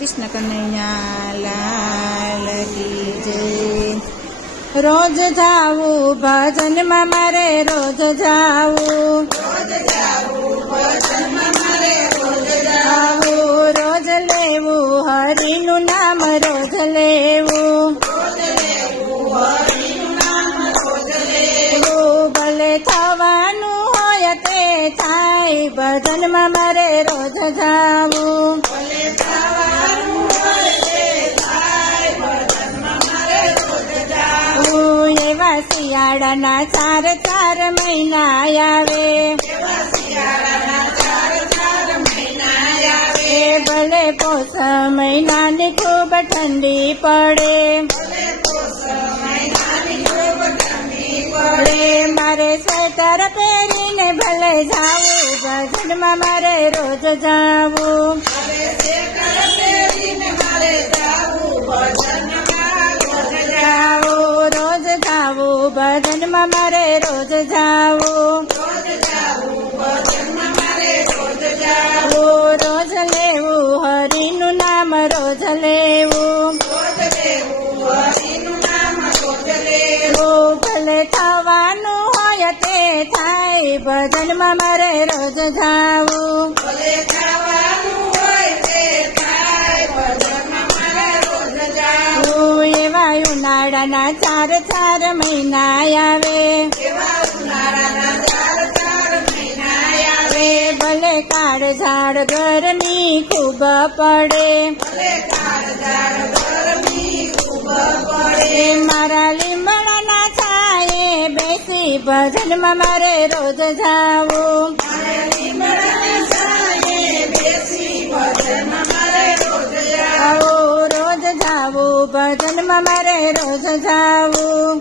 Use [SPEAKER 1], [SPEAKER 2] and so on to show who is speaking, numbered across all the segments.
[SPEAKER 1] કૃષ્ણ કનૈયા લાલ કી જય. રોજ જાવું ભજનમાં મારે રોજ જાવું. રોજ લેવું હરિનું નામ રોજ લેવું. ભલે થવાનું હોય તે થાય ભજનમાં મારે રોજ જાવું. શિયાળાના ચાર ચાર મહિના આવે. ભલે પોષ મહિનાની ખૂબ ઠંડી પડે. મારે સ્વેટર પહેરીને ભલે જાવું ભજનમાં મારે રોજ જાવું મારે રોજ જાવું. રોજ લેવું, હરિનું નામ રોજ લેવું. ભલે થવાનું હોય તે થાય, ભજનમાં મારે રોજ જાવું. ઉનાળાના ચાર ચાર મહિના આવે. ભલે કાળ ઝાડ ગરમી ખૂબ પડે. મારા લીમડાના છાયે બેસી ભજનમાં મારે રોજ જાવું. મારે રોજ જાવું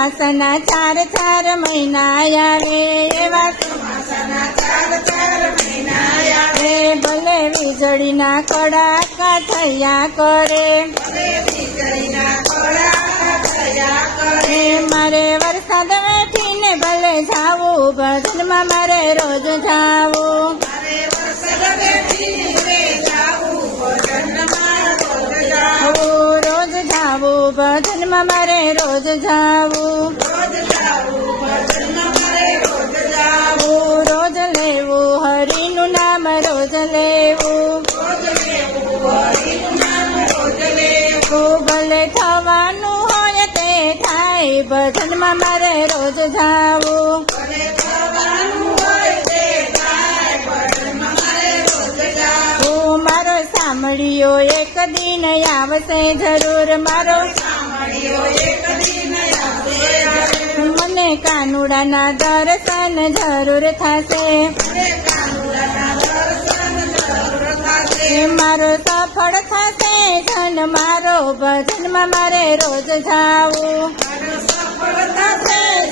[SPEAKER 1] ચોમાસાના ચાર ચાર મહિના આવે એવા એ ભલે વીજળીના કડાકા થયા કરે મારે વરસાદ વેઠીને ભલે જાવું ભજનમાં મારે રોજ જાવું રોજ જાવું રોજ લેવું, હરિનું નામ રોજ લેવું. ભલે થવાનું હોય તે થાય ભજનમાં મારે રોજ જાવું. મારો સાંભળ્યો એક દિન આવશે જરૂર મારો. મને કાનુડાના દર્શન જરૂર થશે. મારો સફળ થશે, ધન મારો ભજનમાં મારે રોજ જાવું.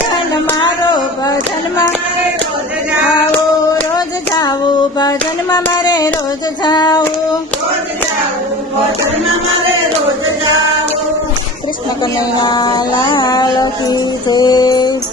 [SPEAKER 1] ધન મારો ભજનમાં આવો રોજ જાવું, ભજનમાં મારે રોજ જાવું. કૃષ્ણ કનૈયા લાલ કી જય